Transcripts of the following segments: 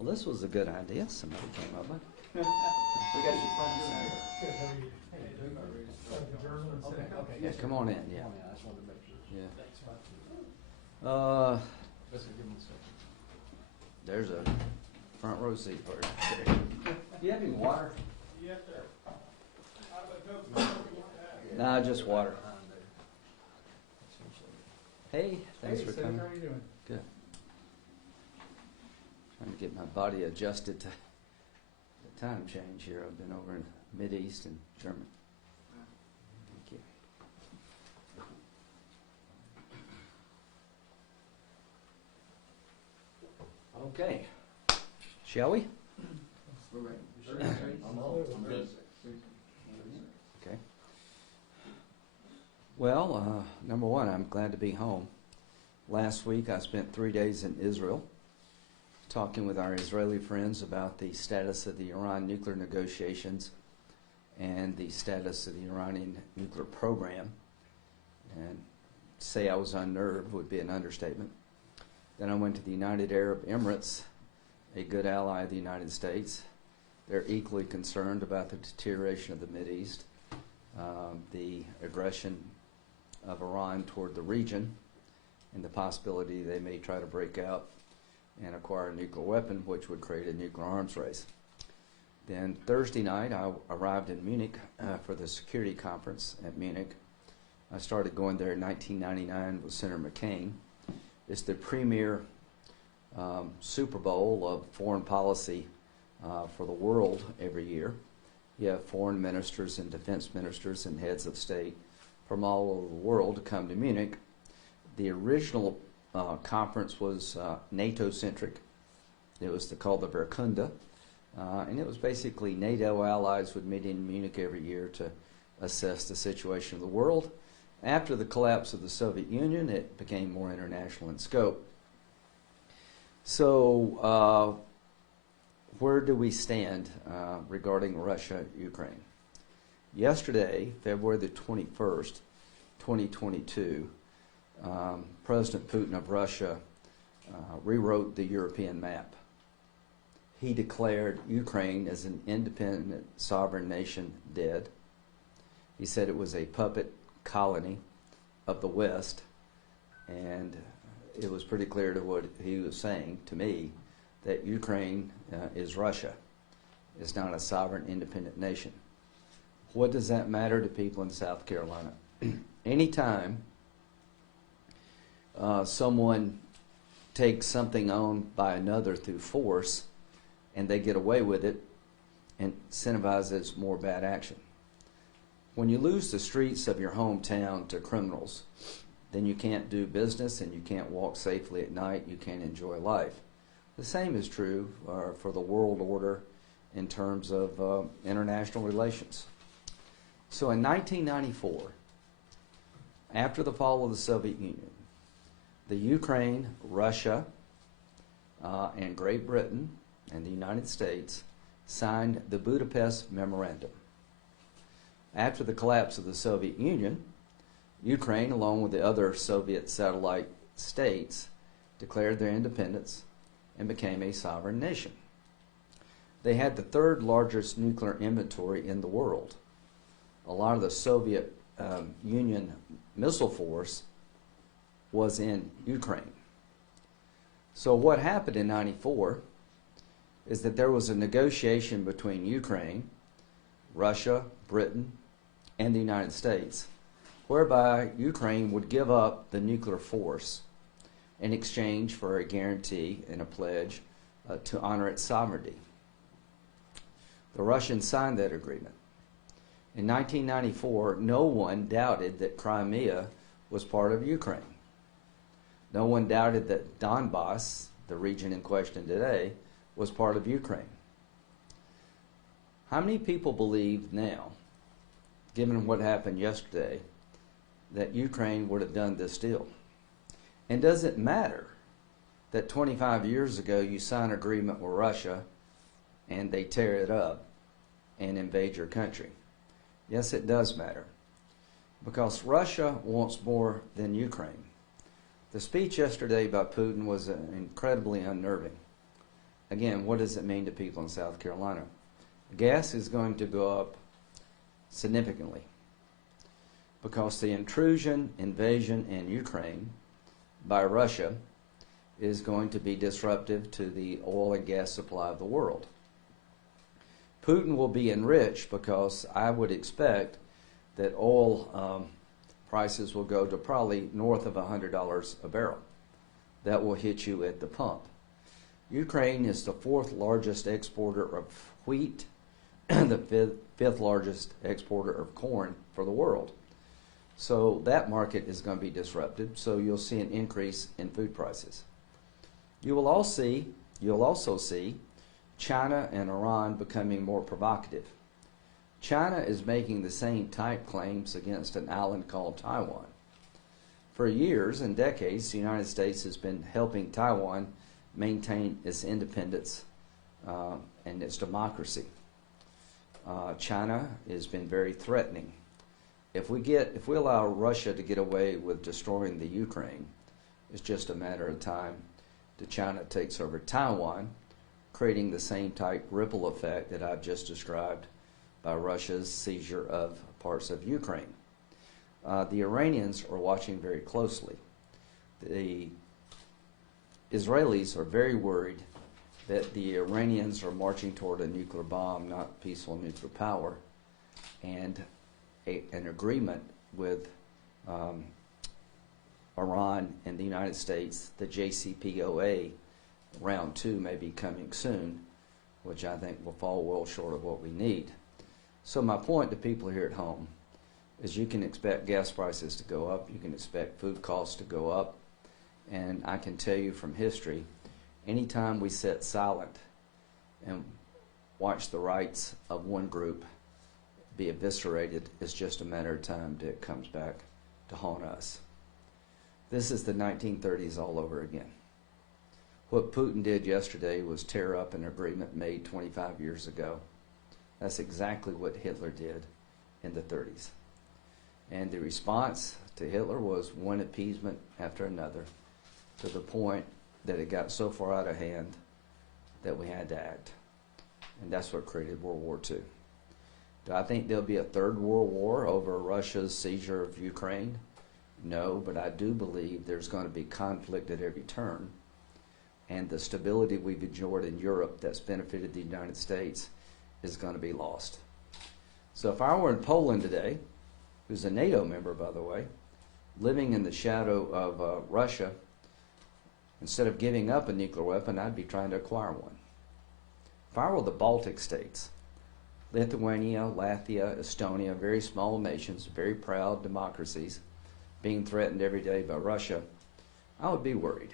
Well, this was a good idea. Somebody came up with. We got you front and center. Good, how are you? Okay, Yeah, come on in. Yeah. I just wanted to make sure. Yeah. Thanks, bud. Let's give him a second. There's a front row seat for you. Do you have any water? Yes, sir. Nah, just water. Hey, thanks for coming. How are you doing? Good. Trying to get my body adjusted to the time change here. I've been over in Mideast and Germany. Thank you. Okay. Shall we? We're ready. You sure? I'm good. Okay. Well, number one, I'm glad to be home. Last week I spent 3 days in Israel talking with our Israeli friends about the status of the Iran nuclear negotiations and the status of the Iranian nuclear program. And to say I was unnerved would be an understatement. Then I went to the United Arab Emirates, a good ally of the United States. They're equally concerned about the deterioration of the Mideast, the aggression of Iran toward the region, and the possibility they may try to break out and acquire a nuclear weapon, which would create a nuclear arms race. Then Thursday night, I arrived in Munich for the security conference at Munich. I started going there in 1999 with Senator McCain. It's the premier Super Bowl of foreign policy for the world every year. You have foreign ministers and defense ministers and heads of state from all over the world to come to Munich. The original conference was NATO-centric. It was called the Verkunda, and it was basically NATO allies would meet in Munich every year to assess the situation of the world. After the collapse of the Soviet Union, it became more international in scope. So, where do we stand regarding Russia-Ukraine? Yesterday, February the 21st, 2022, President Putin of Russia rewrote the European map. He declared Ukraine as an independent sovereign nation dead. He said it was a puppet colony of the West, and it was pretty clear to what he was saying to me that Ukraine is Russia. It's not a sovereign independent nation. What does that matter to people in South Carolina? Anytime someone takes something owned by another through force and they get away with it, incentivizes more bad action. When you lose the streets of your hometown to criminals, then you can't do business and you can't walk safely at night, you can't enjoy life. The same is true for the world order in terms of international relations. So in 1994, after the fall of the Soviet Union, the Ukraine, Russia, and Great Britain and the United States signed the Budapest Memorandum. After the collapse of the Soviet Union, Ukraine, along with the other Soviet satellite states, declared their independence and became a sovereign nation. They had the third largest nuclear inventory in the world. A lot of the Soviet Union missile force was in Ukraine. So what happened in '94 is that there was a negotiation between Ukraine, Russia, Britain, and the United States, whereby Ukraine would give up the nuclear force in exchange for a guarantee and a pledge to honor its sovereignty. The Russians signed that agreement. In 1994, no one doubted that Crimea was part of Ukraine. No one doubted that Donbass, the region in question today, was part of Ukraine. How many people believe now, given what happened yesterday, that Ukraine would have done this deal? And does it matter that 25 years ago you sign an agreement with Russia and they tear it up and invade your country? Yes, it does matter, because Russia wants more than Ukraine. The speech yesterday by Putin was incredibly unnerving. again, what does it mean to people in South Carolina? Gas is going to go up significantly because the invasion in Ukraine by Russia is going to be disruptive to the oil and gas supply of the world. Putin will be enriched because I would expect that oil prices will go to probably north of $100 a barrel. That will hit you at the pump. Ukraine is the fourth largest exporter of wheat, the fifth largest exporter of corn for the world. So that market is going to be disrupted, so you'll see an increase in food prices. You'll also see China and Iran becoming more provocative. China is making the same type claims against an island called Taiwan. For years and decades, the United States has been helping Taiwan maintain its independence and its democracy. China has been very threatening. If we allow Russia to get away with destroying the Ukraine, it's just a matter of time till China takes over Taiwan, creating the same type ripple effect that I've just described by Russia's seizure of parts of Ukraine. The Iranians are watching very closely. The Israelis are very worried that the Iranians are marching toward a nuclear bomb, not peaceful nuclear power, and an agreement with Iran and the United States, the JCPOA round 2 may be coming soon, which I think will fall well short of what we need. So my point to people here at home is you can expect gas prices to go up, you can expect food costs to go up, and I can tell you from history, anytime we sit silent and watch the rights of one group be eviscerated, it's just a matter of time till it comes back to haunt us. This is the 1930s all over again. What Putin did yesterday was tear up an agreement made 25 years ago. That's exactly what Hitler did in the 30s. And the response to Hitler was one appeasement after another, to the point that it got so far out of hand that we had to act. And that's what created World War II. Do I think there'll be a third world war over Russia's seizure of Ukraine? No, but I do believe there's going to be conflict at every turn. And the stability we've enjoyed in Europe that's benefited the United States is going to be lost. So if I were in Poland today, who's a NATO member, by the way, living in the shadow of Russia, instead of giving up a nuclear weapon, I'd be trying to acquire one. If I were the Baltic states, Lithuania, Latvia, Estonia, very small nations, very proud democracies, being threatened every day by Russia, I would be worried.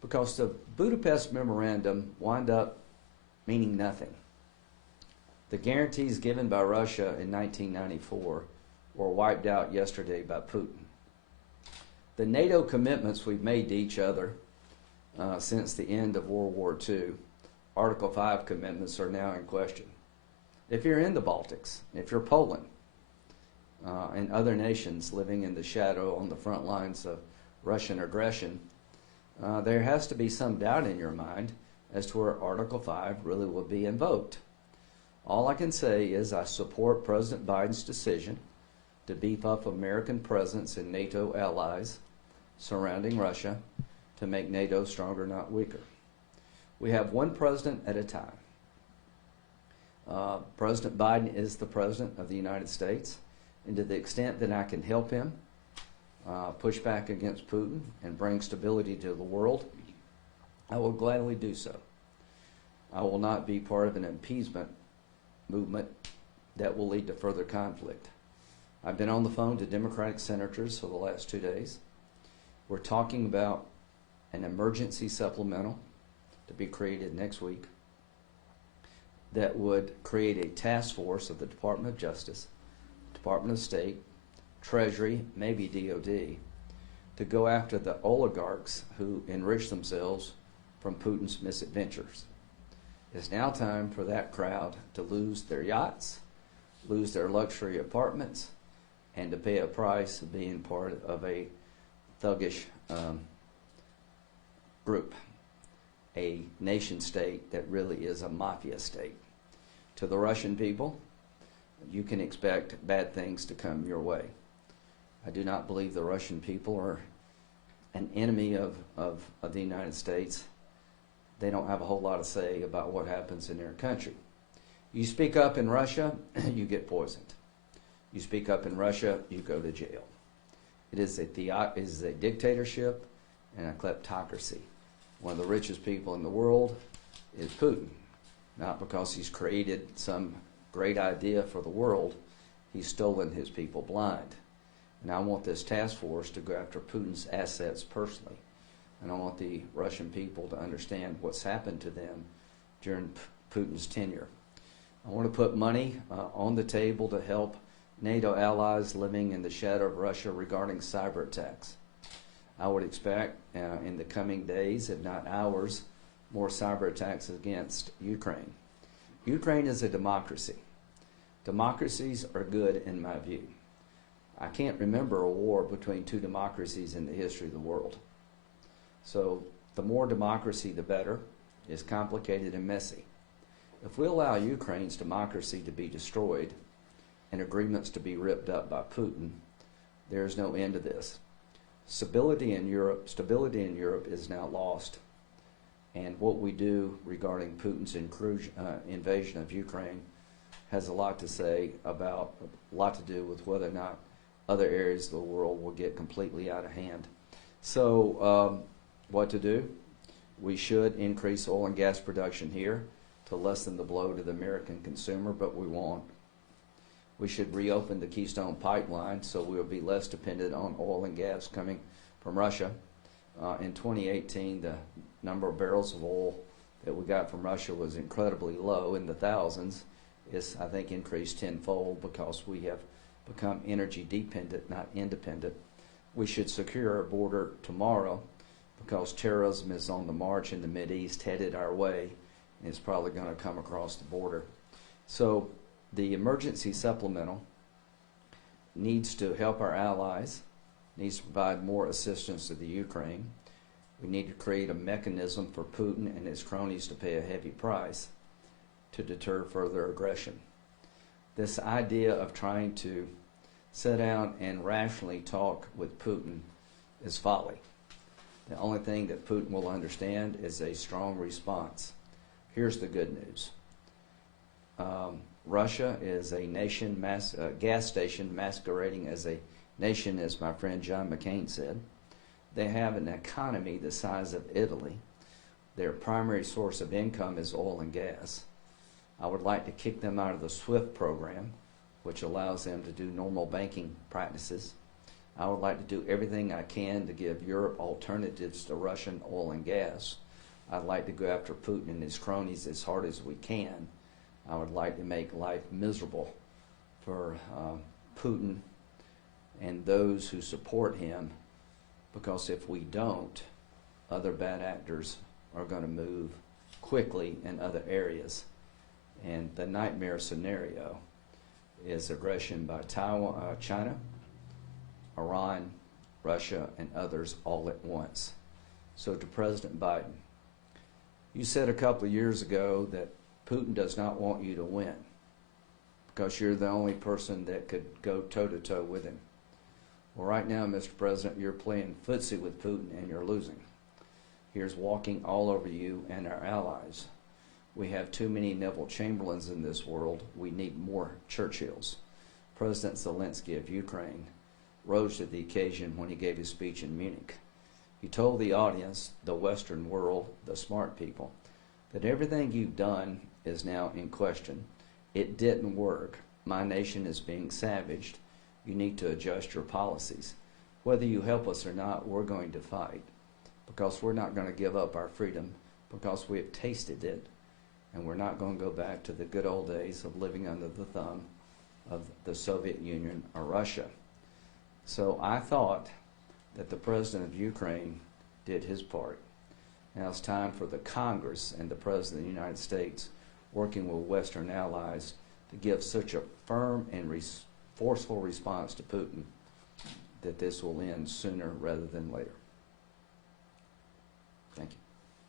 Because the Budapest Memorandum wound up meaning nothing. The guarantees given by Russia in 1994 were wiped out yesterday by Putin. The NATO commitments we've made to each other since the end of World War II, Article 5 commitments, are now in question. If you're in the Baltics, if you're Poland, and other nations living in the shadow on the front lines of Russian aggression, there has to be some doubt in your mind as to where Article 5 really will be invoked. All I can say is I support President Biden's decision to beef up American presence in NATO allies surrounding Russia to make NATO stronger, not weaker. We have one president at a time. President Biden is the President of the United States, and to the extent that I can help him push back against Putin and bring stability to the world, I will gladly do so. I will not be part of an appeasement movement that will lead to further conflict. I've been on the phone to Democratic senators for the last 2 days. We're talking about an emergency supplemental to be created next week that would create a task force of the Department of Justice, Department of State, Treasury, maybe DOD, to go after the oligarchs who enrich themselves from Putin's misadventures. It's now time for that crowd to lose their yachts, lose their luxury apartments, and to pay a price of being part of a thuggish group. a nation state that really is a mafia state. To the Russian people, you can expect bad things to come your way. I do not believe the Russian people are an enemy of the United States. They don't have a whole lot to say about what happens in their country. You speak up in Russia, you get poisoned. You speak up in Russia, you go to jail. It is a dictatorship and a kleptocracy. One of the richest people in the world is Putin. Not because he's created some great idea for the world, he's stolen his people blind. And I want this task force to go after Putin's assets personally. And I want the Russian people to understand what's happened to them during Putin's tenure. I want to put money on the table to help NATO allies living in the shadow of Russia regarding cyber attacks. I would expect in the coming days, if not hours, more cyber attacks against Ukraine. Ukraine is a democracy. Democracies are good in my view. I can't remember a war between two democracies in the history of the world. So the more democracy, the better. It's complicated and messy. If we allow Ukraine's democracy to be destroyed and agreements to be ripped up by Putin, there is no end to this. Stability in Europe is now lost. And what we do regarding Putin's invasion of Ukraine has a lot to do with whether or not other areas of the world will get completely out of hand. So what to do? We should increase oil and gas production here to lessen the blow to the American consumer, but we won't. We should reopen the Keystone Pipeline so we'll be less dependent on oil and gas coming from Russia. In 2018, the number of barrels of oil that we got from Russia was incredibly low, in the thousands. It's, I think, increased tenfold because we have become energy dependent, not independent. We should secure our border tomorrow because terrorism is on the march in the Mideast, headed our way, and it's probably going to come across the border. So the emergency supplemental needs to help our allies, needs to provide more assistance to the Ukraine. We need to create a mechanism for Putin and his cronies to pay a heavy price to deter further aggression. This idea of trying to sit down and rationally talk with Putin is folly. The only thing that Putin will understand is a strong response. Here's the good news. Russia is a nation, gas station masquerading as a nation, as my friend John McCain said. They have an economy the size of Italy. Their primary source of income is oil and gas. I would like to kick them out of the SWIFT program, which allows them to do normal banking practices. I would like to do everything I can to give Europe alternatives to Russian oil and gas. I'd like to go after Putin and his cronies as hard as we can. I would like to make life miserable for Putin and those who support him, because if we don't, other bad actors are going to move quickly in other areas. And the nightmare scenario is aggression by Taiwan, China, Iran, Russia, and others all at once. So to President Biden, you said a couple of years ago that Putin does not want you to win because you're the only person that could go toe-to-toe with him. Well, right now, Mr. President, you're playing footsie with Putin and you're losing. Here's walking all over you and our allies. We have too many Neville Chamberlains in this world. We need more Churchills. President Zelensky of Ukraine rose to the occasion when he gave his speech in Munich. He told the audience, the Western world, the smart people, that everything you've done is now in question. It didn't work. My nation is being savaged. You need to adjust your policies. Whether you help us or not, we're going to fight, because we're not going to give up our freedom, because we have tasted it, and we're not going to go back to the good old days of living under the thumb of the Soviet Union or Russia. So I thought that the president of Ukraine did his part. Now it's time for the Congress and the President of the United States, working with Western allies, to give such a firm and forceful response to Putin that this will end sooner rather than later. Thank you.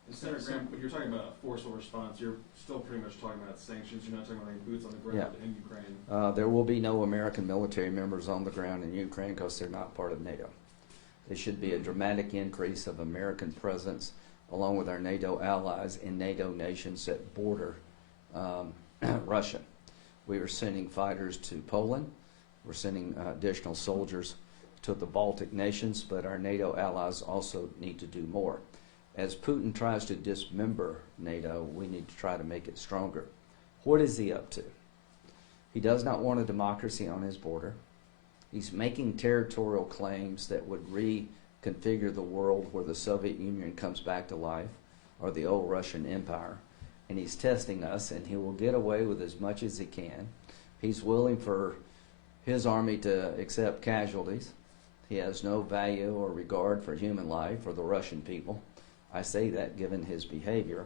Senator Graham, when you're talking about a forceful response, you're still pretty much talking about sanctions. You're not talking about any boots on the ground in Ukraine. There will be no American military members on the ground in Ukraine because they're not part of NATO. There should be a dramatic increase of American presence along with our NATO allies in NATO nations that border Russia. We are sending fighters to Poland. We're sending additional soldiers to the Baltic nations, but our NATO allies also need to do more. As Putin tries to dismember NATO, we need to try to make it stronger. What is he up to? He does not want a democracy on his border. He's making territorial claims that would reconfigure the world where the Soviet Union comes back to life, or the old Russian Empire. And he's testing us, and he will get away with as much as he can. He's willing for his army to accept casualties. He has no value or regard for human life or the Russian people. I say that given his behavior.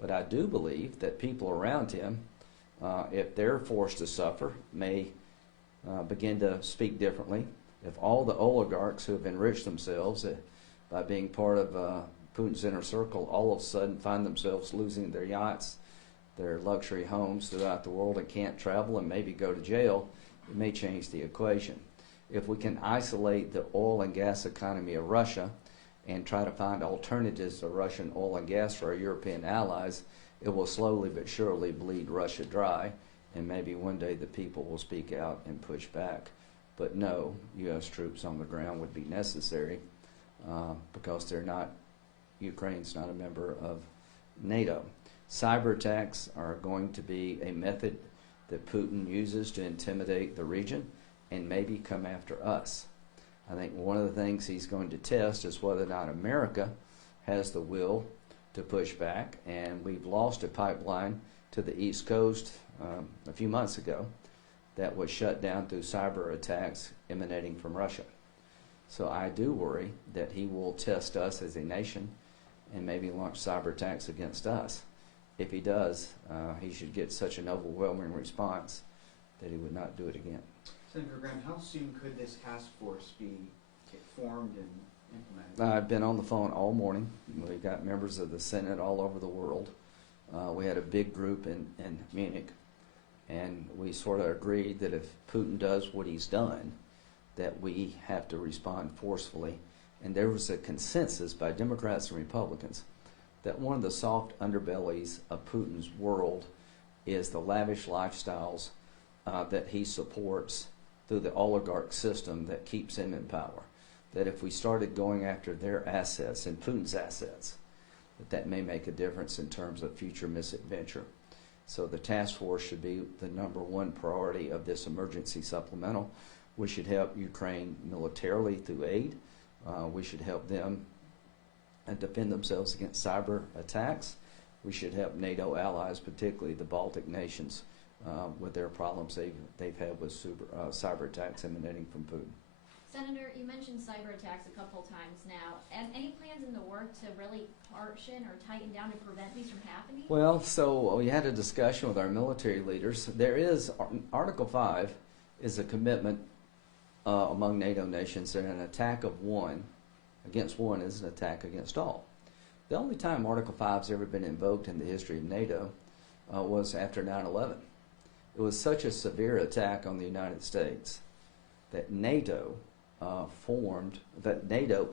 But I do believe that people around him, if they're forced to suffer, may begin to speak differently. If all the oligarchs who have enriched themselves by being part of Putin's inner circle all of a sudden find themselves losing their yachts, their luxury homes throughout the world and can't travel and maybe go to jail, it may change the equation. If we can isolate the oil and gas economy of Russia and try to find alternatives to Russian oil and gas for our European allies, it will slowly but surely bleed Russia dry, and maybe one day the people will speak out and push back. But no, U.S. troops on the ground would be necessary because Ukraine's not a member of NATO. Cyber attacks are going to be a method that Putin uses to intimidate the region and maybe come after us. I think one of the things he's going to test is whether or not America has the will to push back, and we've lost a pipeline to the East Coast a few months ago that was shut down through cyber attacks emanating from Russia. So I do worry that he will test us as a nation and maybe launch cyber attacks against us. If he does, he should get such an overwhelming response that he would not do it again. Senator Graham, how soon could this task force be formed and implemented? I've been on the phone all morning. We've got members of the Senate all over the world. We had a big group in Munich, and we sort of agreed that if Putin does what he's done, that we have to respond forcefully. And there was a consensus by Democrats and Republicans that one of the soft underbellies of Putin's world is the lavish lifestyles that he supports through the oligarch system that keeps him in power. That if we started going after their assets and Putin's assets, that may make a difference in terms of future misadventure. So the task force should be the number one priority of this emergency supplemental. We should help Ukraine militarily through aid. We should help them defend themselves against cyber attacks. We should help NATO allies, particularly the Baltic nations, with their problems they've had with cyber attacks emanating from Putin. Senator, you mentioned cyber attacks a couple times now. And any plans in the work to really partition or tighten down to prevent these from happening? Well, so we had a discussion with our military leaders. There is, Article 5 is a commitment among NATO nations that an attack of one against one is an attack against all. The only time Article 5 has ever been invoked in the history of NATO was after 9/11. It was such a severe attack on the United States that NATO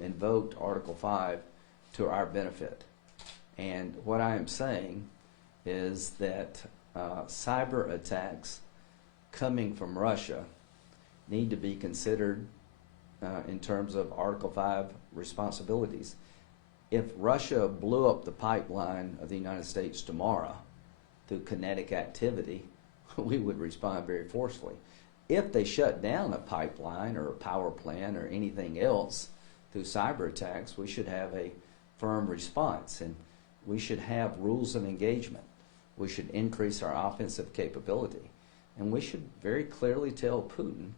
invoked Article 5 to our benefit. And what I am saying is that cyber attacks coming from Russia need to be considered in terms of Article 5 responsibilities. If Russia blew up the pipeline of the United States tomorrow through kinetic activity, we would respond very forcefully. If they shut down a pipeline or a power plant or anything else through cyber attacks, we should have a firm response, and we should have rules of engagement. We should increase our offensive capability, and we should very clearly tell Putin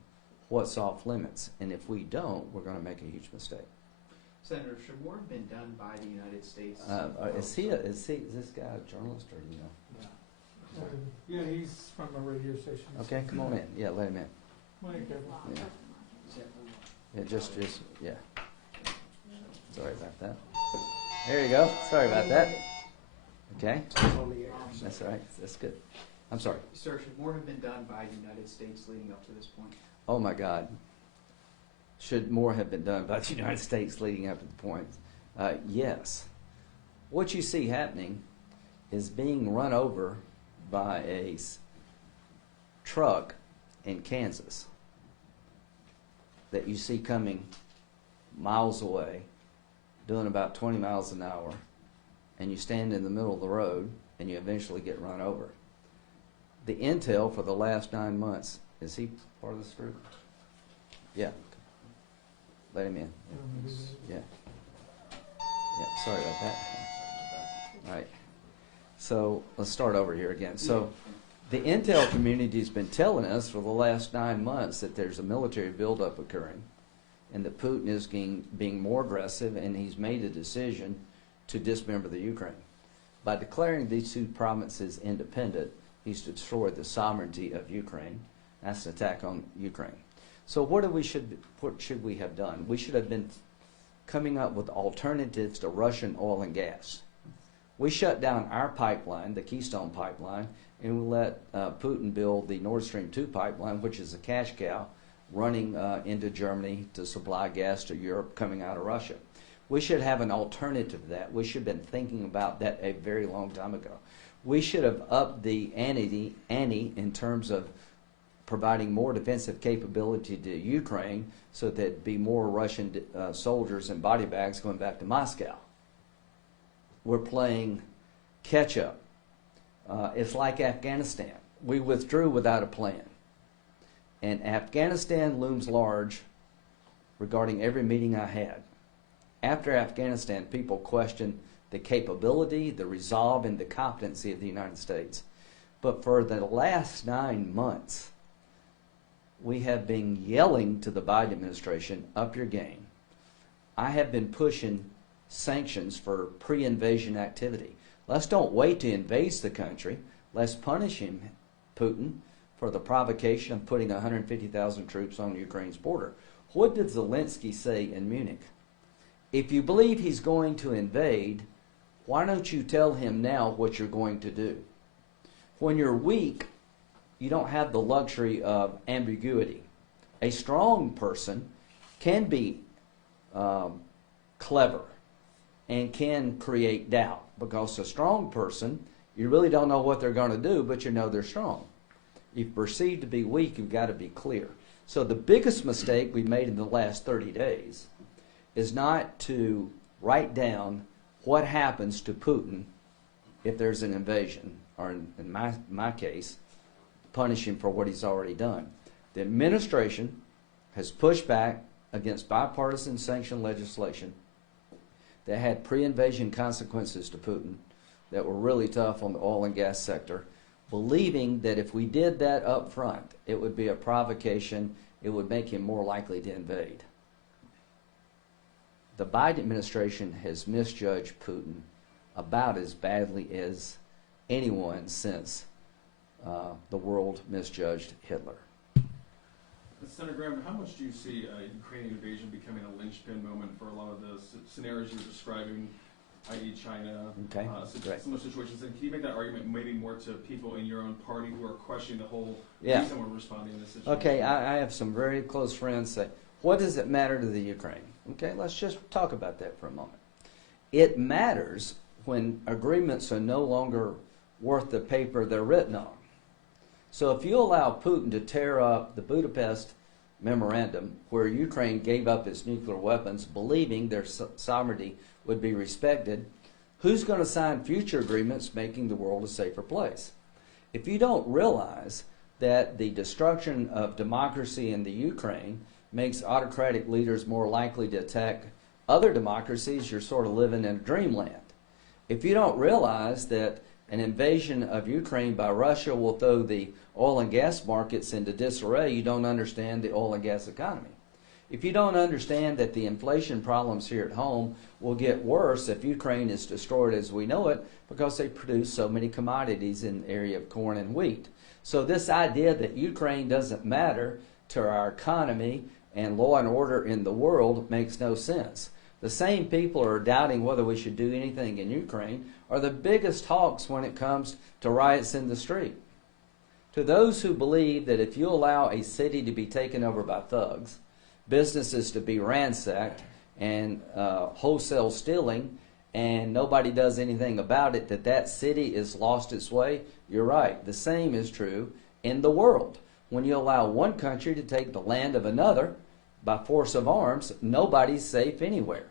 what's off limits, and if we don't, we're going to make a huge mistake. Senator, should more have been done by the United States? Is this guy a journalist, or do you know? Yeah, he's from a radio station. Okay, come on in. Yeah, let him in. Mike, Yeah. Yeah, just, yeah. Sorry about that. There you go. Sorry about that. Okay. On the air. That's all right. That's good. I'm sorry. Sir, should more have been done by the United States leading up to this point? Oh my God. Should more have been done by the United States leading up to the point? Yes. What you see happening is being run over by a truck in Kansas that you see coming miles away, doing about 20 miles an hour, and you stand in the middle of the road and you eventually get run over. The intel for the last 9 months, is he part of this group? Yeah. Let him in. Yeah. Yeah, sorry about that. All right. So let's start over here again. So the intel community has been telling us for the last 9 months that there's a military buildup occurring and that Putin is being more aggressive, and he's made a decision to dismember the Ukraine. By declaring these two provinces independent, he's destroyed the sovereignty of Ukraine. That's an attack on Ukraine. So what should we have done? We should have been coming up with alternatives to Russian oil and gas. We shut down our pipeline, the Keystone Pipeline, and we let Putin build the Nord Stream 2 pipeline, which is a cash cow running into Germany to supply gas to Europe coming out of Russia. We should have an alternative to that. We should have been thinking about that a very long time ago. We should have upped the ante in terms of providing more defensive capability to Ukraine so that there'd be more Russian soldiers and body bags going back to Moscow. We're playing catch up. It's like Afghanistan. We withdrew without a plan. And Afghanistan looms large regarding every meeting I had. After Afghanistan, people questioned the capability, the resolve, and the competency of the United States. But for the last 9 months, we have been yelling to the Biden administration, up your game. I have been pushing sanctions for pre-invasion activity. Let's don't wait to invade the country. Let's punish him, Putin, for the provocation of putting 150,000 troops on Ukraine's border. What did Zelensky say in Munich? If you believe he's going to invade, why don't you tell him now what you're going to do? When you're weak, you don't have the luxury of ambiguity. A strong person can be clever and can create doubt, because a strong person, you really don't know what they're going to do, but you know they're strong. If you're perceived to be weak, you've got to be clear. So the biggest mistake we made in the last 30 days is not to write down what happens to Putin if there's an invasion, or in my case, punish him for what he's already done. The administration has pushed back against bipartisan sanction legislation that had pre-invasion consequences to Putin that were really tough on the oil and gas sector, believing that if we did that up front, it would be a provocation, it would make him more likely to invade. The Biden administration has misjudged Putin about as badly as anyone since the world misjudged Hitler. Senator Graham, how much do you see Ukrainian invasion becoming a linchpin moment for a lot of the scenarios you're describing, i.e. China, Okay, great. similar situations? And can you make that argument maybe more to people in your own party who are questioning the whole Yeah. reason we're responding in this situation? Okay, I have some very close friends say, what does it matter to the Ukraine? Okay, let's just talk about that for a moment. It matters when agreements are no longer worth the paper they're written on. So if you allow Putin to tear up the Budapest Memorandum, where Ukraine gave up its nuclear weapons, believing their sovereignty would be respected, who's going to sign future agreements making the world a safer place? If you don't realize that the destruction of democracy in the Ukraine makes autocratic leaders more likely to attack other democracies, you're sort of living in a dreamland. If you don't realize that an invasion of Ukraine by Russia will throw the oil and gas markets into disarray, you don't understand the oil and gas economy. If you don't understand that the inflation problems here at home will get worse if Ukraine is destroyed as we know it, because they produce so many commodities in the area of corn and wheat. So this idea that Ukraine doesn't matter to our economy and law and order in the world makes no sense. The same people who are doubting whether we should do anything in Ukraine are the biggest hawks when it comes to riots in the street. To those who believe that if you allow a city to be taken over by thugs, businesses to be ransacked, and wholesale stealing, and nobody does anything about it, that city is lost its way, you're right. The same is true in the world. When you allow one country to take the land of another by force of arms, nobody's safe anywhere.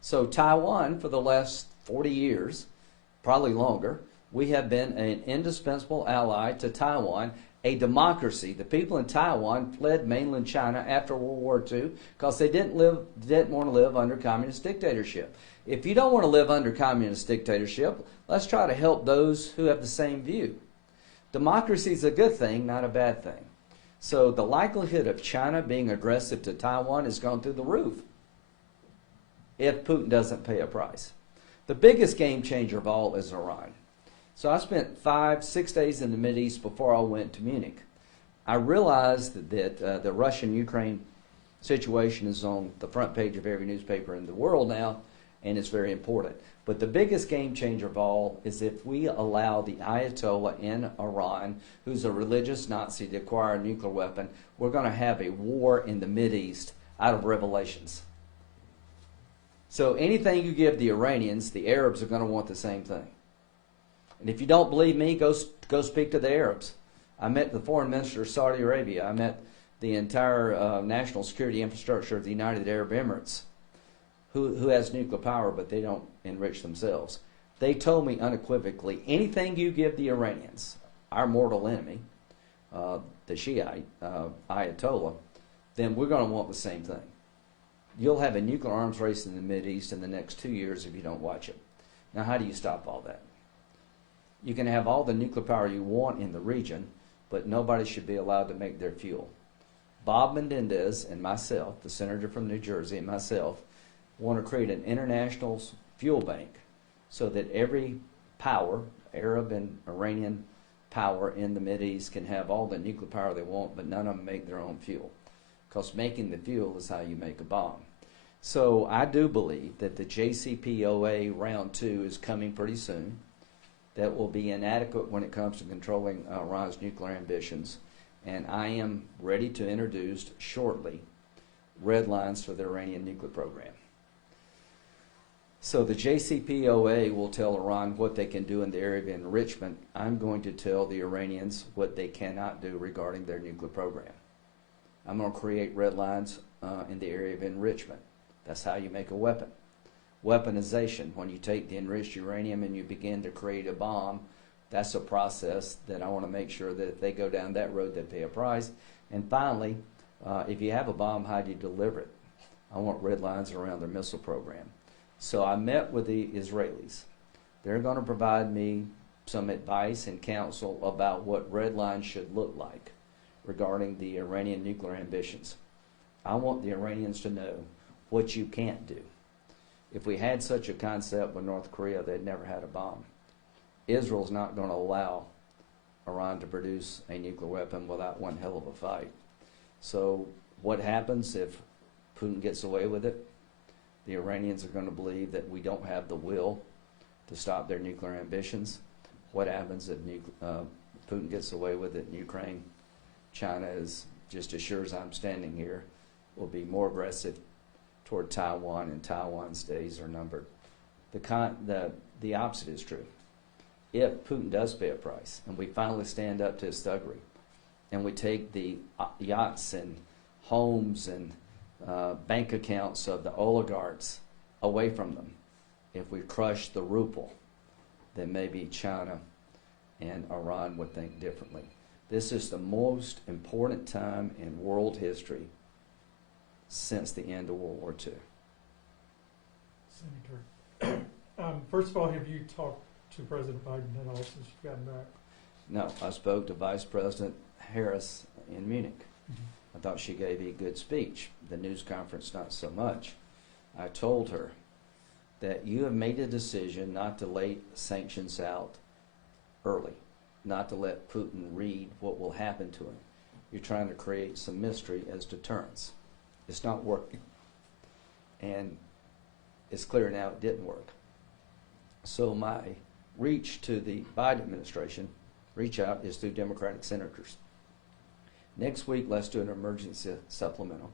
So Taiwan, for the last 40 years, probably longer, we have been an indispensable ally to Taiwan, a democracy. The people in Taiwan fled mainland China after World War II because they didn't want to live under communist dictatorship. If you don't want to live under communist dictatorship, let's try to help those who have the same view. Democracy is a good thing, not a bad thing. So the likelihood of China being aggressive to Taiwan has gone through the roof if Putin doesn't pay a price. The biggest game changer of all is Iran. So I spent 5-6 days in the Mideast before I went to Munich. I realized that the Russian-Ukraine situation is on the front page of every newspaper in the world now, and it's very important. But the biggest game changer of all is if we allow the Ayatollah in Iran, who's a religious Nazi, to acquire a nuclear weapon, we're going to have a war in the Mideast out of revelations. So anything you give the Iranians, the Arabs are going to want the same thing. And if you don't believe me, go speak to the Arabs. I met the foreign minister of Saudi Arabia. I met the entire national security infrastructure of the United Arab Emirates, who has nuclear power, but they don't enrich themselves. They told me unequivocally, anything you give the Iranians, our mortal enemy, the Shiite, Ayatollah, then we're going to want the same thing. You'll have a nuclear arms race in the Mideast in the next 2 years if you don't watch it. Now, how do you stop all that? You can have all the nuclear power you want in the region, but nobody should be allowed to make their fuel. Bob Menendez and myself, the senator from New Jersey, and myself, want to create an international fuel bank so that every power, Arab and Iranian power in the Mideast, can have all the nuclear power they want, but none of them make their own fuel. Because making the fuel is how you make a bomb. So I do believe that the JCPOA round 2 is coming pretty soon. That will be inadequate when it comes to controlling Iran's nuclear ambitions. And I am ready to introduce shortly red lines for the Iranian nuclear program. So the JCPOA will tell Iran what they can do in the area of enrichment. I'm going to tell the Iranians what they cannot do regarding their nuclear program. I'm going to create red lines in the area of enrichment. That's how you make a weapon. Weaponization, when you take the enriched uranium and you begin to create a bomb, that's a process that I want to make sure that if they go down that road, they pay a price. And finally, if you have a bomb, how do you deliver it? I want red lines around their missile program. So I met with the Israelis. They're going to provide me some advice and counsel about what red lines should look like regarding the Iranian nuclear ambitions. I want the Iranians to know what you can't do. If we had such a concept with North Korea, they'd never had a bomb. Israel's not going to allow Iran to produce a nuclear weapon without one hell of a fight. So what happens if Putin gets away with it? The Iranians are going to believe that we don't have the will to stop their nuclear ambitions. What happens if Putin gets away with it in Ukraine? China is, just as sure as I'm standing here, will be more aggressive toward Taiwan, and Taiwan's days are numbered. The opposite is true. If Putin does pay a price, and we finally stand up to his thuggery, and we take the yachts and homes and bank accounts of the oligarchs away from them, if we crush the ruble, then maybe China and Iran would think differently. This is the most important time in world history since the end of World War II. Senator, first of all, have you talked to President Biden at all since you've gotten back? No, I spoke to Vice President Harris in Munich. Mm-hmm. I thought she gave a good speech. The news conference, not so much. I told her that you have made a decision not to lay sanctions out early, not to let Putin read what will happen to him. You're trying to create some mystery as deterrence. It's not working. And it's clear now it didn't work. So my reach to the Biden administration, reach out, is through Democratic senators. Next week, let's do an emergency supplemental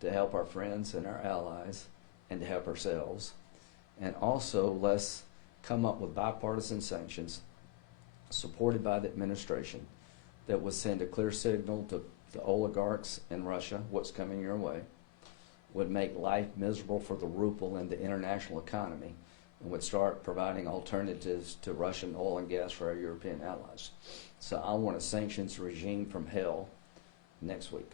to help our friends and our allies and to help ourselves. And also, let's come up with bipartisan sanctions supported by the administration that would send a clear signal to the oligarchs in Russia, what's coming your way, would make life miserable for the ruble and the international economy, and would start providing alternatives to Russian oil and gas for our European allies. So I want a sanctions regime from hell next week.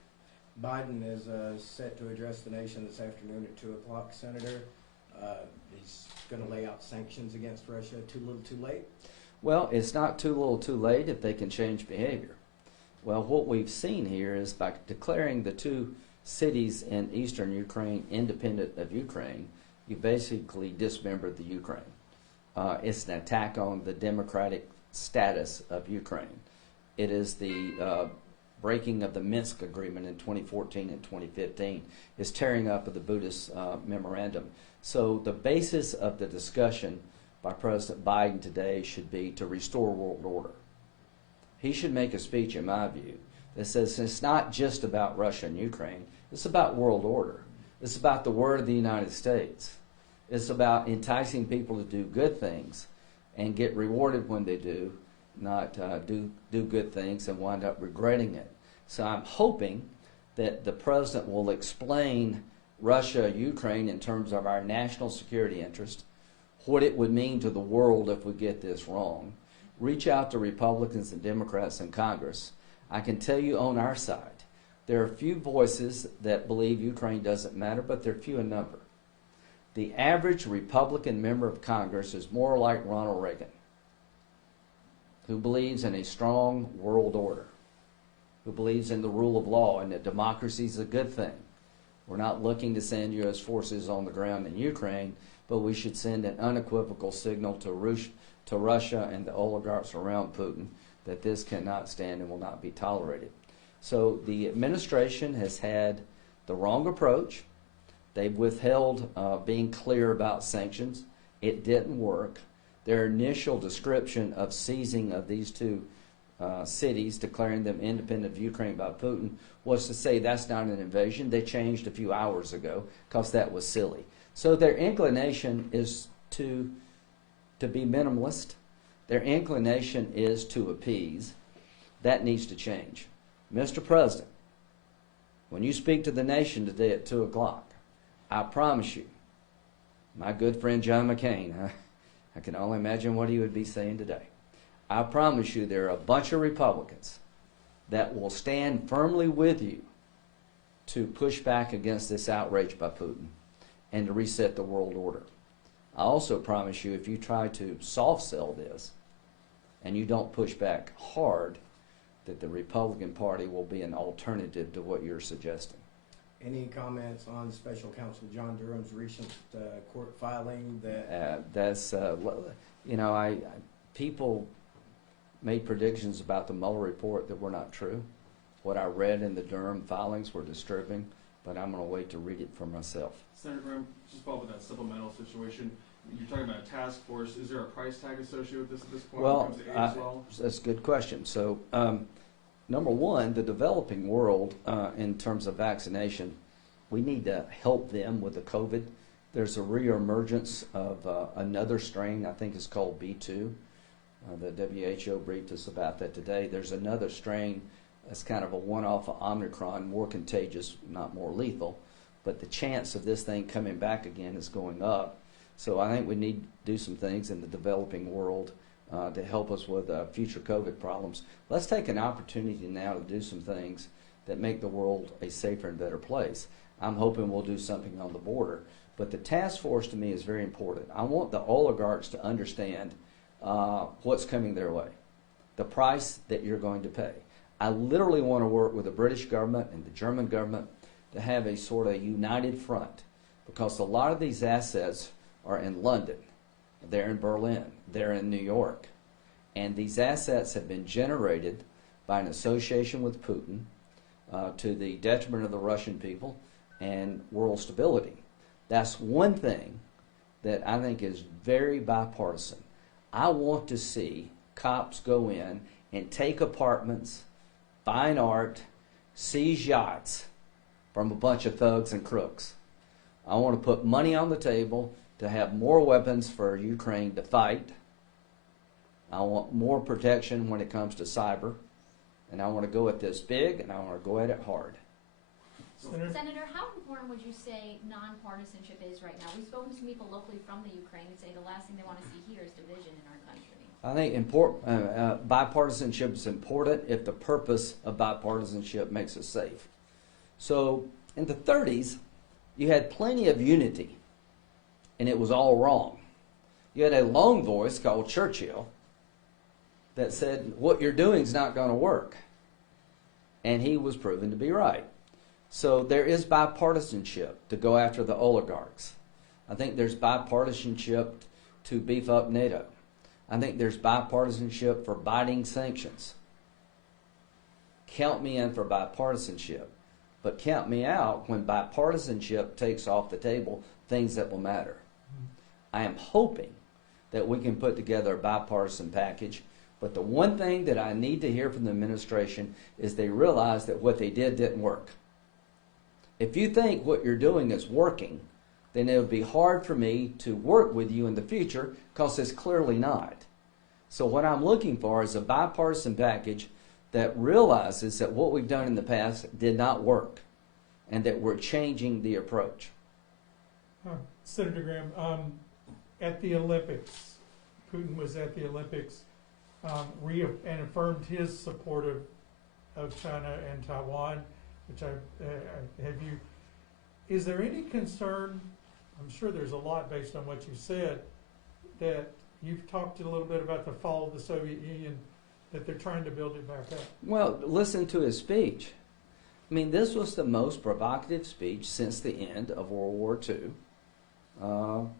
Biden is set to address the nation this afternoon at 2 o'clock, Senator. He's going to lay out sanctions against Russia. Too little, too late? Well, it's not too little too late if they can change behavior. Well, what we've seen here is by declaring the two cities in eastern Ukraine independent of Ukraine, you basically dismembered the Ukraine. It's an attack on the democratic status of Ukraine. It is the breaking of the Minsk agreement in 2014 and 2015. It's tearing up of the Buddhist memorandum. So the basis of the discussion by President Biden today should be to restore world order. He should make a speech, in my view, that says it's not just about Russia and Ukraine, it's about world order. It's about the word of the United States. It's about enticing people to do good things and get rewarded when they do, not do good things and wind up regretting it. So I'm hoping that the president will explain Russia, Ukraine in terms of our national security interest, what it would mean to the world if we get this wrong. Reach out to Republicans and Democrats in Congress. I can tell you on our side, there are few voices that believe Ukraine doesn't matter, but they're few in number. The average Republican member of Congress is more like Ronald Reagan, who believes in a strong world order, who believes in the rule of law and that democracy is a good thing. We're not looking to send U.S. forces on the ground in Ukraine, but we should send an unequivocal signal to Russia and the oligarchs around Putin that this cannot stand and will not be tolerated. So the administration has had the wrong approach. They've withheld being clear about sanctions. It didn't work. Their initial description of seizing of these two cities, declaring them independent of Ukraine by Putin, was to say that's not an invasion. They changed a few hours ago because that was silly. So their inclination is to be minimalist. Their inclination is to appease. That needs to change. Mr. President, when you speak to the nation today at 2 o'clock, I promise you, my good friend John McCain, I can only imagine what he would be saying today. I promise you there are a bunch of Republicans that will stand firmly with you to push back against this outrage by Putin and to reset the world order. I also promise you if you try to soft sell this and you don't push back hard, that the Republican Party will be an alternative to what you're suggesting. Any comments on Special Counsel John Durham's recent court filing that... people made predictions about the Mueller report that were not true. What I read in the Durham filings were disturbing, but I'm going to wait to read it for myself. Senator Graham, just follow up with that supplemental situation. You're talking about a task force. Is there a price tag associated with this at this point? Well, when it comes to aid as well? That's a good question. So, number one, the developing world, in terms of vaccination, we need to help them with the COVID. There's a reemergence of another strain, I think it's called B2. The WHO briefed us about that today. There's another strain that's kind of a one-off of Omicron, more contagious, not more lethal, but the chance of this thing coming back again is going up. So I think we need to do some things in the developing world to help us with future COVID problems. Let's take an opportunity now to do some things that make the world a safer and better place. I'm hoping we'll do something on the border. But the task force to me is very important. I want the oligarchs to understand what's coming their way, the price that you're going to pay. I literally want to work with the British government and the German government to have a sort of united front, because a lot of these assets are in London, they're in Berlin, they're in New York, and these assets have been generated by an association with Putin to the detriment of the Russian people and world stability. That's one thing that I think is very bipartisan. I want to see cops go in and take apartments, fine art, seize yachts from a bunch of thugs and crooks. I want to put money on the table to have more weapons for Ukraine to fight. I want more protection when it comes to cyber. And I want to go at this big, and I want to go at it hard. Senator, how important would you say nonpartisanship is right now? We've spoken to some people locally from the Ukraine who say the last thing they want to see here is division in our country. I think bipartisanship is important if the purpose of bipartisanship makes us safe. So in the 30s, you had plenty of unity, and it was all wrong. You had a lone voice called Churchill that said, what you're doing is not going to work. And he was proven to be right. So there is bipartisanship to go after the oligarchs. I think there's bipartisanship to beef up Nato. I think there's bipartisanship for biting sanctions. Count me in for bipartisanship. But count me out when bipartisanship takes off the table things that will matter. I am hoping that we can put together a bipartisan package. But the one thing that I need to hear from the administration is they realize that what they did didn't work. If you think what you're doing is working, then it would be hard for me to work with you in the future because it's clearly not. So what I'm looking for is a bipartisan package that realizes that what we've done in the past did not work and that we're changing the approach. Senator Graham, at the Olympics, Putin was at the Olympics and affirmed his support of China and Taiwan, which have you. Is there any concern, I'm sure there's a lot based on what you said, that you've talked a little bit about the fall of the Soviet Union, that they're trying to build it back up? Well, listen to his speech. I mean, this was the most provocative speech since the end of World War II.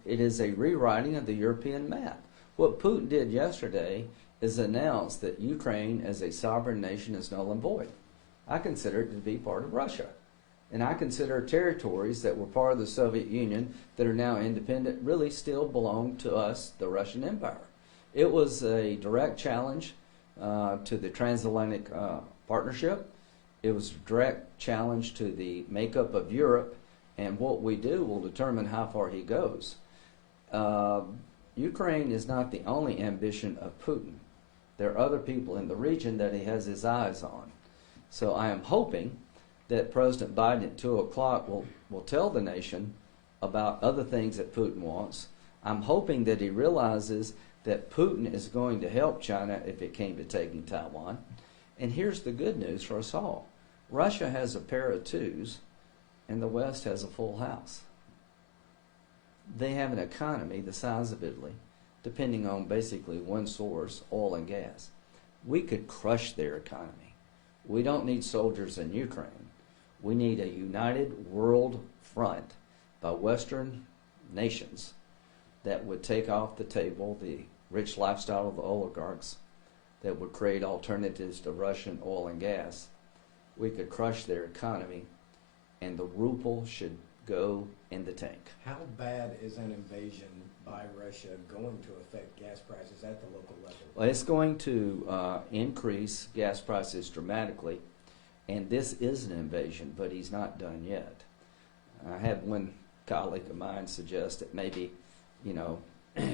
It is a rewriting of the European map. What Putin did yesterday is announce that Ukraine as a sovereign nation is null and void. I consider it to be part of Russia. And I consider territories that were part of the Soviet Union that are now independent really still belong to us, the Russian Empire. It was a direct challenge to the transatlantic partnership. It was a direct challenge to the makeup of Europe, and what we do will determine how far he goes. Ukraine is not the only ambition of Putin. There are other people in the region that he has his eyes on. So I am hoping that President Biden at 2 o'clock will tell the nation about other things that Putin wants. I'm hoping that he realizes that Putin is going to help China if it came to taking Taiwan. And here's the good news for us all. Russia has a pair of twos, and the West has a full house. They have an economy the size of Italy, depending on basically one source, oil and gas. We could crush their economy. We don't need soldiers in Ukraine. We need a united world front by Western nations that would take off the table the rich lifestyle of the oligarchs, that would create alternatives to Russian oil and gas. We could crush their economy, and the ruble should go in the tank. How bad is an invasion by Russia going to affect gas prices at the local level? Well, it's going to increase gas prices dramatically, and this is an invasion, but he's not done yet. I had one colleague of mine suggest that maybe,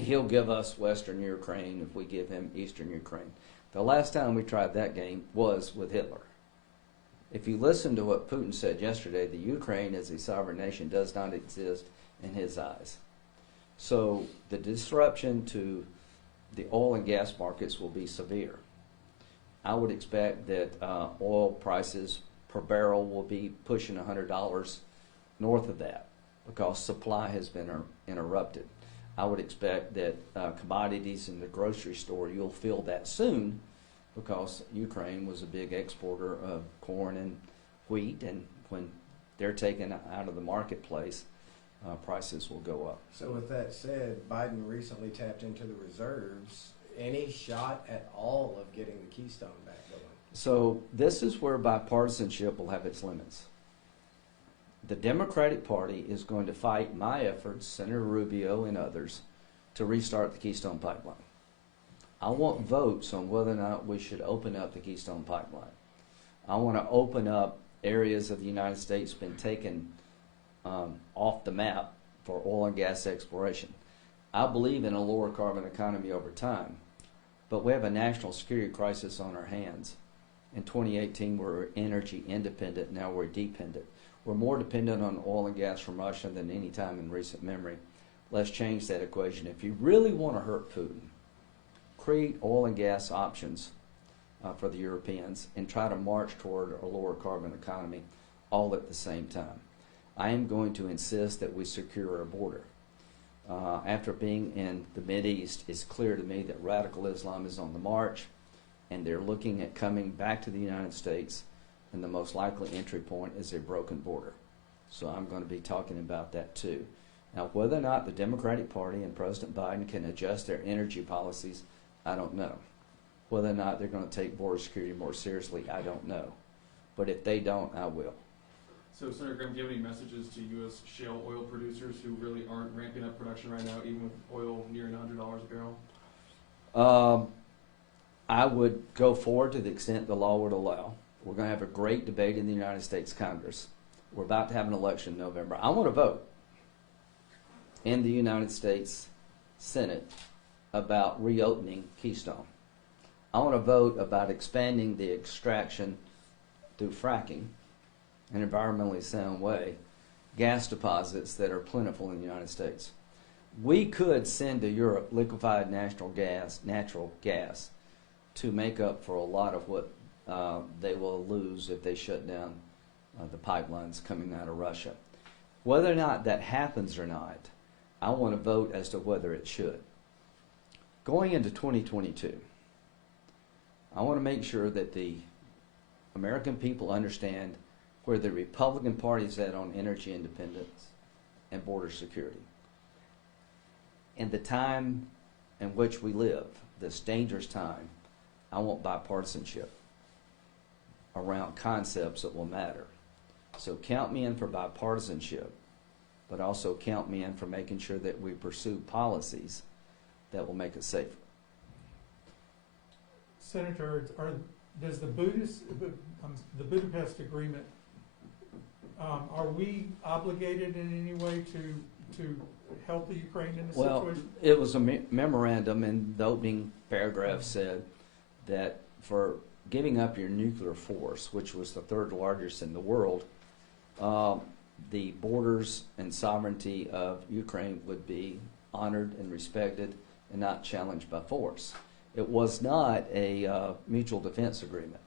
he'll give us Western Ukraine if we give him Eastern Ukraine. The last time we tried that game was with Hitler. If you listen to what Putin said yesterday, the Ukraine as a sovereign nation does not exist in his eyes. So the disruption to the oil and gas markets will be severe. I would expect that oil prices per barrel will be pushing $100 north of that because supply has been interrupted. I would expect that commodities in the grocery store, you'll feel that soon because Ukraine was a big exporter of corn and wheat, and when they're taken out of the marketplace, prices will go up. So with that said, Biden recently tapped into the reserves. Any shot at all of getting the Keystone back going? So this is where bipartisanship will have its limits. The Democratic Party is going to fight my efforts, Senator Rubio and others, to restart the Keystone Pipeline. I want votes on whether or not we should open up the Keystone Pipeline. I want to open up areas of the United States been taken off the map for oil and gas exploration. I believe in a lower carbon economy over time, but we have a national security crisis on our hands. In 2018, we were energy independent. Now we're dependent. We're more dependent on oil and gas from Russia than any time in recent memory. Let's change that equation. If you really want to hurt Putin, create oil and gas options for the Europeans and try to march toward a lower carbon economy all at the same time. I am going to insist that we secure our border. After being in the Mideast, it's clear to me that radical Islam is on the march, and they're looking at coming back to the United States, and the most likely entry point is a broken border. So I'm going to be talking about that too. Now, whether or not the Democratic Party and President Biden can adjust their energy policies, I don't know. Whether or not they're going to take border security more seriously, I don't know. But if they don't, I will. So, Senator Graham, do you have any messages to U.S. shale oil producers who really aren't ramping up production right now, even with oil nearing $100 a barrel? I would go forward to the extent the law would allow. We're going to have a great debate in the United States Congress. We're about to have an election in November. I want to vote in the United States Senate about reopening Keystone. I want to vote about expanding the extraction through fracking, an environmentally sound way, gas deposits that are plentiful in the United States. We could send to Europe liquefied natural gas to make up for a lot of what they will lose if they shut down the pipelines coming out of Russia. Whether or not that happens or not, I want to vote as to whether it should. Going into 2022, I want to make sure that the American people understand where the Republican Party is at on energy independence and border security. In the time in which we live, this dangerous time, I want bipartisanship around concepts that will matter. So count me in for bipartisanship, but also count me in for making sure that we pursue policies that will make us safer. Senator, does the Budapest Agreement, are we obligated in any way to help the Ukraine in this situation? It was a memorandum, and the opening paragraph said that for giving up your nuclear force, which was the third largest in the world, the borders and sovereignty of Ukraine would be honored and respected and not challenged by force. It was not a mutual defense agreement,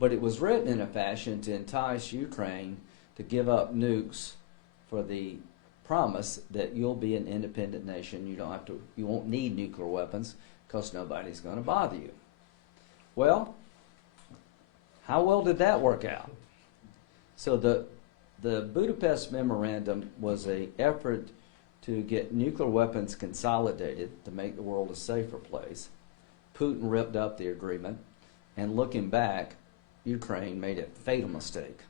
but it was written in a fashion to entice Ukraine to give up nukes for the promise that you'll be an independent nation. You won't need nuclear weapons because nobody's going to bother you. Well, how well did that work out? So the Budapest Memorandum was an effort to get nuclear weapons consolidated to make the world a safer place. Putin ripped up the agreement, and looking back, Ukraine made a fatal mistake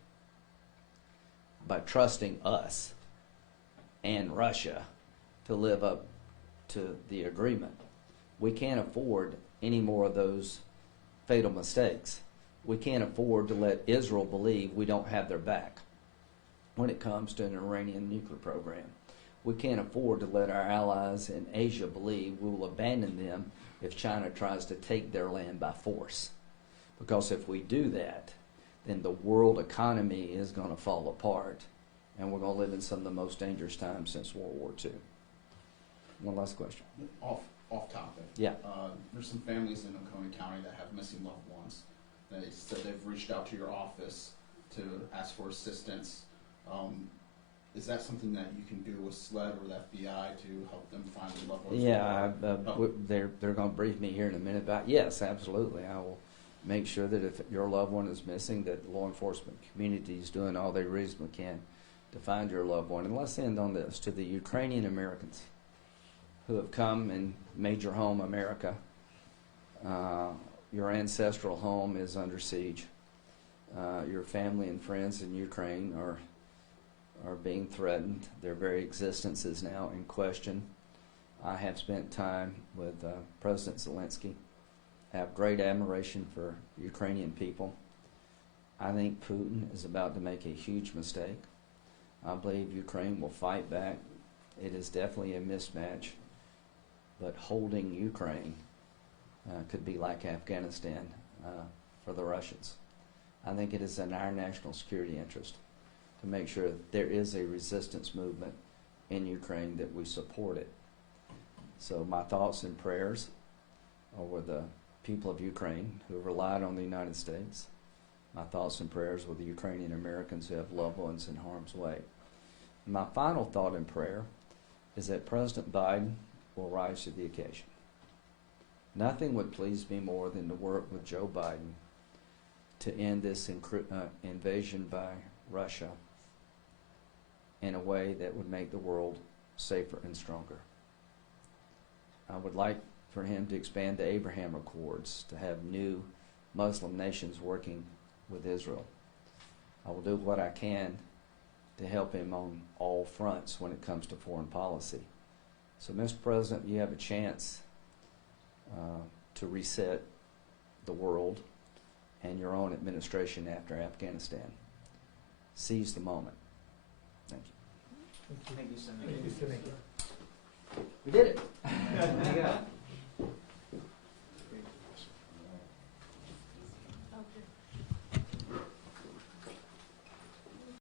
by trusting us and Russia to live up to the agreement. We can't afford any more of those fatal mistakes. We can't afford to let Israel believe we don't have their back when it comes to an Iranian nuclear program. We can't afford to let our allies in Asia believe we will abandon them if China tries to take their land by force. Because if we do that, then the world economy is going to fall apart, and we're going to live in some of the most dangerous times since World War II. One last question. Off topic. Yeah. There's some families in Oconee County that have missing loved ones. They said they've reached out to your office to ask for assistance. Is that something that you can do with SLED or the FBI to help them find their loved ones? Yeah, they're going to brief me here in a minute about. Yes, absolutely. I will make sure that if your loved one is missing, that the law enforcement community is doing all they reasonably can to find your loved one. And let's end on this: to the Ukrainian Americans who have come and made your home America. Your ancestral home is under siege. Your family and friends in Ukraine are are being threatened. Their very existence is now in question. I have spent time with President Zelensky. I have great admiration for Ukrainian people. I think Putin is about to make a huge mistake. I believe Ukraine will fight back. It is definitely a mismatch, but holding Ukraine could be like Afghanistan for the Russians. I think it is in our national security interest to make sure that there is a resistance movement in Ukraine, that we support it. So my thoughts and prayers are with the people of Ukraine who have relied on the United States. My thoughts and prayers with the Ukrainian Americans who have loved ones in harm's way. And my final thought and prayer is that President Biden will rise to the occasion. Nothing would please me more than to work with Joe Biden to end this invasion by Russia in a way that would make the world safer and stronger. I would like for him to expand the Abraham Accords, to have new Muslim nations working with Israel. I will do what I can to help him on all fronts when it comes to foreign policy. So, Mr. President, you have a chance to reset the world and your own administration after Afghanistan. Seize the moment. Thank you. Thank you, Senator. Thank you, Senator. We did it.